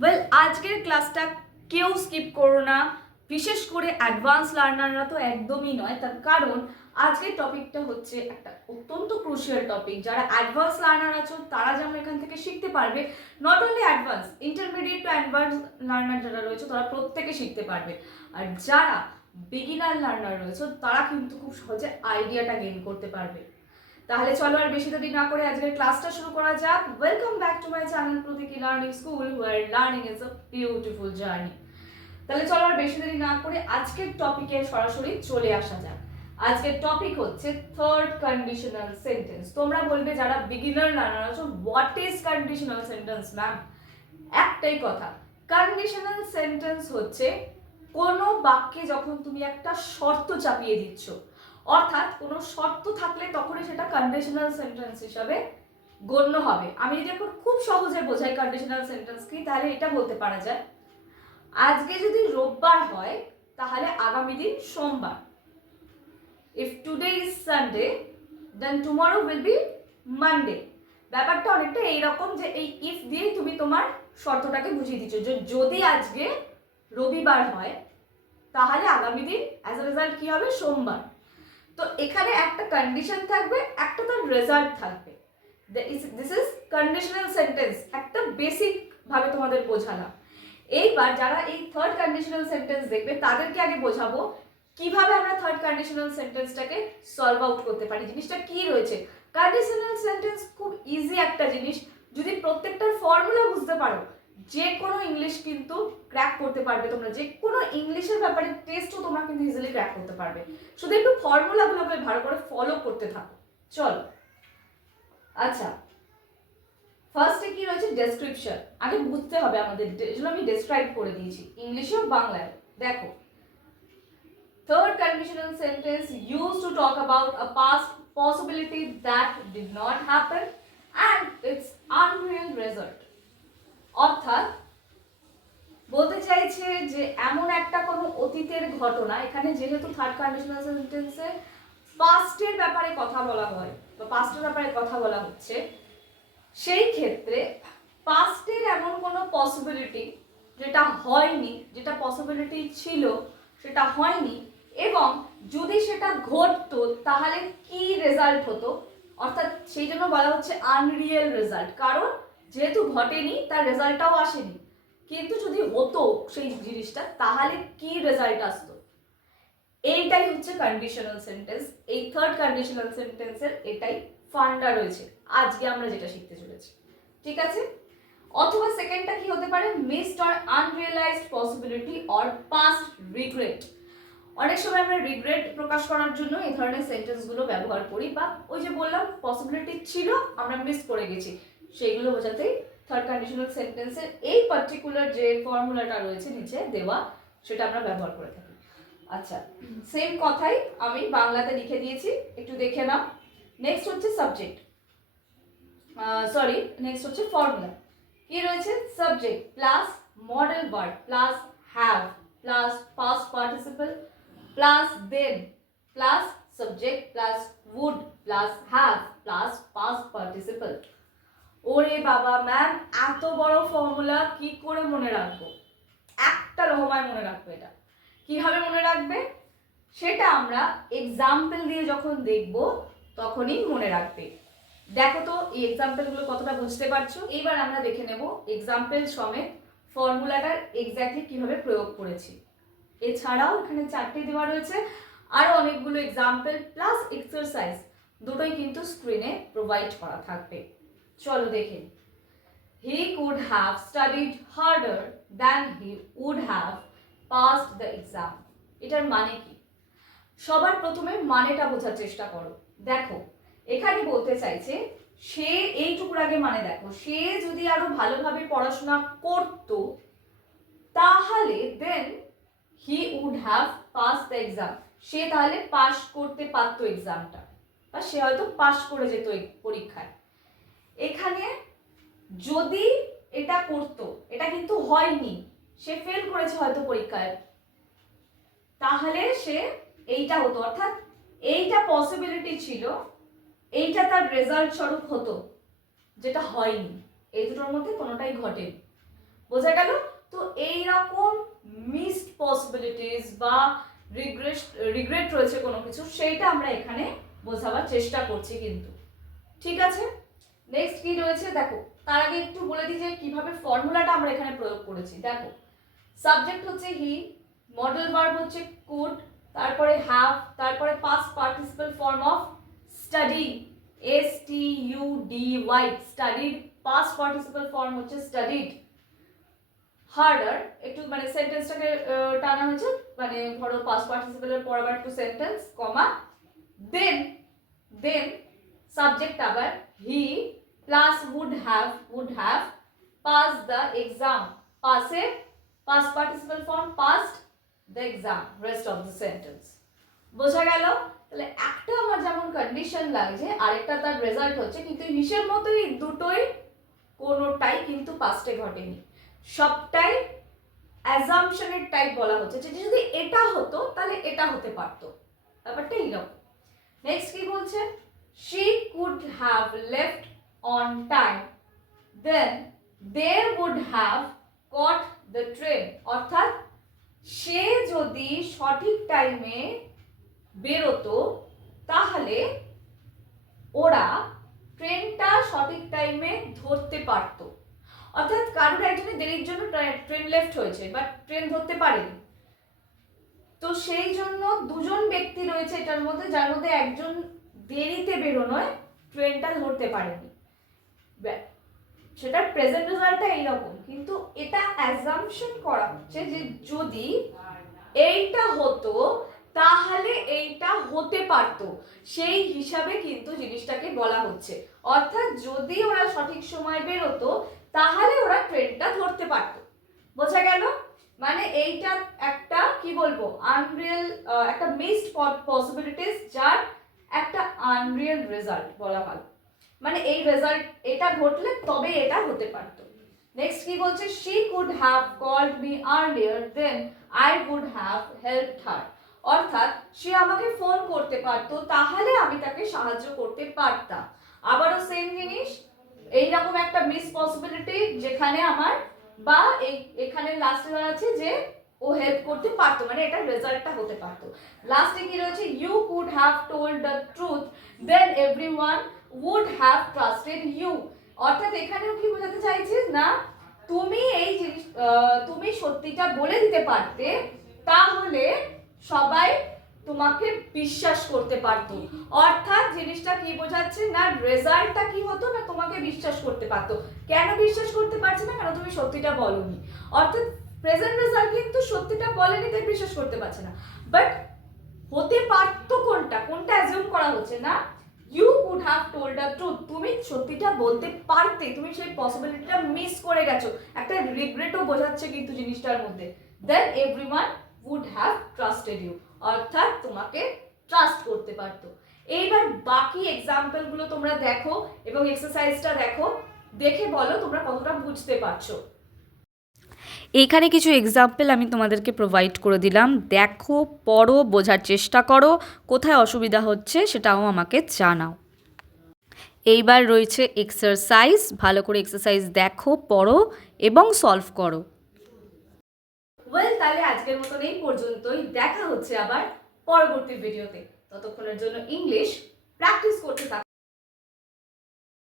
Well, আজকের ক্লাসটা কেউ স্কিপ করো না, বিশেষ করে অ্যাডভান্স লার্নাররা তো একদমই নয়। তার কারণ আজকের টপিকটা হচ্ছে একটা অত্যন্ত ক্রুশিয়াল টপিক। যারা অ্যাডভান্স লার্নার আছো তারা যেমন এখান থেকে শিখতে পারবে, not only advance, intermediate to advance learner যারা রয়েছে তারা প্রত্যেকে শিখতে পারবে। আর যারা বিগিনার লার্নার রয়েছে তারা কিন্তু খুব সহজে আইডিয়াটা গেইন করতে পারবে। তাহলে চলো আর বেশি দেরি না করে আজকের ক্লাসটা শুরু করা যাক। Welcome back to my channel Pratiki learning school, where learning is a beautiful journey. তাহলে চলো আর বেশি দেরি না করে আজকের টপিকে সরাসরি চলে আসা যাক। আজকের টপিক হচ্ছে থার্ড কন্ডিশনাল সেন্টেন্স। তোমরা বলবে যারা বিগিনার লার্নার আছো, what is conditional sentence ma'am? একটাই কথা, কন্ডিশনাল সেন্টেন্স হচ্ছে কোনো বাক্যে যখন তুমি একটা শর্ত চাপিয়ে দিচ্ছ, অর্থাৎ কোনো শর্ত থাকলে তখনই সেটা কন্ডিশনাল সেন্টেন্স হিসাবে গণ্য হবে। আমি যদি এখন খুব সহজে বোঝাই কন্ডিশনাল সেন্টেন্স কি, তাহলে এটা বলতে পারা যায় আজকে যদি রোববার হয় তাহলে আগামী দিন সোমবার। If today is Sunday then tomorrow will be Monday. ব্যাপারটা অনেকটা এইরকম যে এই ইফ দিয়েই তুমি তোমার শর্তটাকে বুঝিয়ে দিচ্ছ যে যদি আজকে রবিবার হয় তাহলে আগামী দিন অ্যাজ এ রেজাল্ট কি হবে? সোমবার। তো এখানে একটা কন্ডিশন থাকবে, একটা তার রেজাল্ট থাকবে। দিস ইজ কন্ডিশনাল সেন্টেন্স, একটা বেসিক ভাবে তোমাদের বোঝালাম। এইবার যারা এই থার্ড কন্ডিশনাল সেন্টেন্স দেখবে তাদেরকে আগে বোঝাবো কিভাবে আমরা থার্ড কন্ডিশনাল সেন্টেন্সটাকে সলভ আউট করতে পারি। জিনিসটা কি রয়েছে? কন্ডিশনাল সেন্টেন্স খুব ইজি একটা জিনিস। যদি প্রত্যেকটার ফর্মুলা বুঝতে পারো, যে কোনো ইংলিশ কিন্তু ক্র্যাক করতে পারবে। তোমরা যে কোনো ইংলিশের ব্যাপারে টেস্টও তোমরা কিন্তু ইজিলি ক্র্যাক করতে পারবে, শুধু একটু ফর্মুলাগুলোকে ভালো করে ফলো করতে থাকো। চলো, আচ্ছা, ফার্স্টে কি রয়েছে? ডেসক্রিপশন। আগে বুঝতে হবে আমাদের, যেন আমি ডেসক্রাইব করে দিয়েছি ইংলিশে ও বাংলায়। দেখো, third conditional sentence used to talk about a past possibility that did not happen and its unreal result. অর্থাৎ বলতে চাইছে যে এমন একটা কোনো অতীতের ঘটনা, এখানে যেহেতু থার্ড কন্ডিশনাল সেন্টেন্সে পাস্টের ব্যাপারে কথা বলা হয় বা পাস্টের ব্যাপারে কথা বলা হচ্ছে, সেই ক্ষেত্রে পাস্টের এমন কোনো পসিবিলিটি যেটা হয়নি, যেটা পসিবিলিটি ছিল সেটা হয়নি, এবং যদি সেটা ঘটতো তাহলে কি রেজাল্ট হতো, অর্থাৎ সেই জন্য বলা হচ্ছে আনরিয়েল রেজাল্ট। কারণ যেহেতু ঘটেনি তার রেজাল্টটাও আসেনি, কিন্তু যদি হতো সেই জিনিসটা তাহলে কি রেজাল্ট আসতো। এইটাই হচ্ছে কন্ডিশনাল সেন্টেন্স। এই থার্ড কন্ডিশনাল সেন্টেন্সের এটাই ফান্ডা রয়েছে আজকে আমরা যেটা শিখতে চলেছি, ঠিক আছে? অথবা সেকেন্ডটা কি হতে পারে? Missed or আনরিয়েলাইজড possibility or past regret. অনেক সময় আমরা রিগ্রেট প্রকাশ করার জন্য এই ধরনের সেন্টেন্সগুলো ব্যবহার করি, বা ওই যে বললাম পসিবিলিটি ছিল আমরা মিস করে গেছি, সেইগুলো বোঝাতেই থার্ড কন্ডিশনাল সেন্টেন্সের এই পার্টিকুলার যে ফর্মুলাটা রয়েছে নিচে দেওয়া সেটা আমরা ব্যবহার করে থাকি। আচ্ছা, সেম কথাই আমি বাংলাতে লিখে দিয়েছি, একটু দেখে নাও। নেক্সট হচ্ছে সাবজেক্ট, নেক্সট হচ্ছে ফর্মুলা। কি রয়েছে? Subject plus modal verb plus have plus past participle plus then plus subject plus would plus have plus past participle. ওরে বাবা ম্যাম, এত বড় ফর্মুলা কি করে মনে রাখবো? একটা রকমায় মনে রাখবো। এটা কিভাবে মনে রাখবে সেটা আমরা এক্সাম্পল দিয়ে যখন দেখব তখনই মনে রাখবে। দেখো তো এই এক্সাম্পলগুলো কতটা বুঝতে পারছো। এইবার আমরা দেখে নেব এক্সাম্পল সমেত ফর্মুলাটার এক্স্যাক্টলি কিভাবে প্রয়োগ করেছি। এছাড়াও এখানে চারটে দেওয়া রয়েছে, আরো অনেকগুলো এক্সাম্পল প্লাস এক্সারসাইজ দুটোই কিন্তু স্ক্রিনে প্রোভাইড করা থাকবে। চলো দেখে। He could have studied harder than he would have passed the exam. এটার মানে কি? সবার প্রথমে মানেটা বোঝার চেষ্টা করো। দেখো, এখানে বলতে চাইছে সে, এইটুকুর আগে মানে দেখো, সে যদি আরো ভালোভাবে পড়াশোনা করত তাহলে then he would have pass the exam, সে তাহলে পাস করতে পারতো এক্সামটা, বা সে হয়তো পাস করে যেত এই পরীক্ষায়। এখানে যদি এটা করতো, এটা কিন্তু হয়নি, সে ফেল করেছে হয়তো পরীক্ষায়, তাহলে সে এইটা হতো, অর্থাৎ এইটা পসিবিলিটি ছিল, এইটা তার রেজাল্ট স্বরূপ হতো, যেটা হয়নি। এই দুটোর মধ্যে কোনোটাই ঘটেনি। বোঝা গেল? তো এইরকম মিসড পসিবিলিটিস বা রিগ্রেট রয়েছে কোনো কিছু, সেইটা আমরা এখানে বোঝাবার চেষ্টা করছি কিন্তু। ঠিক আছে, নেক্সট কি রয়েছে দেখো। তার আগে একটু বলে দিই যে কিভাবে ফর্মুলাটা আমরা এখানে প্রয়োগ করেছি। দেখো, সাবজেক্ট হচ্ছে হি, মডেল ভার্ব হচ্ছে কুড, তারপরে হ্যাভ, তারপরে past participle form of study, STUDY, studied, past participle form হচ্ছে স্টাডিড। হার্ডার, একটু মানে সেন্টেন্সটাকে টানা হয়েছে, মানে ধরো পাস্ট পার্টিসিপলের পর আবার একটু সেন্টেন্স, কমা, দেন সাবজেক্ট আবার হি plus would have passed the exam, পাসে past participle form passed the exam, rest of the sentence। বোঝা গেল? তাহলে একটা আমার যেমন কন্ডিশন লাগছে, আরেকটা তার রেজাল্ট হচ্ছে, কিন্তু হিসেব মতোই দুটোই কোনোটাই কিন্তু পাস্টে ঘটেনি, সবটাই অ্যাজাম্পশনের টাইপ বলা হচ্ছে, যে যদি এটা হতো তাহলে এটা হতে পারতো, ব্যাপারটা এইরকম। নেক্সট কি বলছে, she could have left on time, then they would have caught the train, অর্থাৎ সে যদি সঠিক টাইমে বেরোতো তাহলে ওরা ট্রেনটা সঠিক টাইমে ধরতে পারতো। অর্থাৎ কারোর একজনের দেরির জন্য ট্রেন লেফট হয়েছে বা ট্রেন ধরতে পারেনি, তো সেই জন্য দুজন ব্যক্তি রয়েছে এটার মধ্যে, যার মধ্যে একজন দেরিতে বেরোনোয় ট্রেনটা ধরতে পারেনি, সেটার প্রেজেন্ট রেজাল্টটা এইরকম, কিন্তু এটা অ্যাজাম্পশন করা হচ্ছে যে যদি এইটা হতো তাহলে এইটা হতে পারতো, সেই হিসাবে কিন্তু জিনিসটাকে বলা হচ্ছে। অর্থাৎ যদি ওরা সঠিক সময় বেরোতো তাহলে ওরা ট্রেনটা ধরতে পারতো। বোঝা গেল? মানে এইটা একটা কি বলবো, আনরিয়েল, একটা মিসড পসিবিলিটিস, যার একটা আনরিয়েল রেজাল্ট বলা হয়। মানে এই রেজাল্ট এটা ঘটলে তবে এটা হতে পারতো। নেক্সট কি বলছে, she could have called me earlier, then I would have helped her, অর্থাৎ সে আমাকে ফোন করতে পারতো তাহলে আমি তাকে সাহায্য করতে পারতাম। আবারও সেম জিনিস, এইরকম একটা মিস পসিবিলিটি যেখানে আমার বা এখানে লাস্টে আছে যে ও হেল্প করতে পারতো, মানে এটা রেজাল্টটা হতে পারতো। লাস্টে কি রয়েছে, you could have told the truth, then everyone would have trusted you, অর্থাৎ এখানেও কি বোঝাতে চাইছে না, তুমি এই জিনিস তুমি সত্যিটা বলে দিতে পারতে তাহলে সবাই তোমাকে বিশ্বাস করতে পারতো। অর্থাৎ জিনিসটা কি বোঝাচ্ছে না, রেজাল্টটা কি হতো না, তোমাকে বিশ্বাস করতে পারতো। কেন বিশ্বাস করতে পারছে না, কারণ তুমি সত্যিটা বলোনি। অর্থাৎ প্রেজেন্ট রেজাল্ট কিন্তু সত্যিটা বলেনি তাই বিশ্বাস করতে পারছে না, বাট হতে পারতো কোনটা অ্যাজিউম করা হচ্ছে না, you could have told the truth, তুমি সত্যিটা বলতে পারতে, তুমি সেই পসিবিলিটিটা মিস করে গেছো, একটা রিগ্রেটও বোঝাচ্ছে কিন্তু জিনিসটার মধ্যে। then everyone would have trusted you, অর্থাৎ তোমাকে ট্রাস্ট করতে পারতো। এইবার বাকি এক্সাম্পল গুলো তোমরা দেখো এবং এক্সারসাইজটা দেখো, দেখে বলো তোমরা কতটা বুঝতে পারছো। এইখানে কিছু এক্সাম্পল আমি তোমাদেরকে প্রোভাইড করে দিলাম, দেখো, পড়ো, বোঝার চেষ্টা করো, কোথায় অসুবিধা হচ্ছে সেটাও আমাকে জানাও। এইবার রয়েছে এক্সারসাইজ, ভালো করে এক্সারসাইজ দেখো, পড়ো এবং সলভ করো। ওয়েল, তাহলে আজকের মতন এই পর্যন্তই, দেখা হচ্ছে আবার পরবর্তী ভিডিওতে। ততক্ষণের জন্য ইংলিশ প্র্যাকটিস করতে থাকো।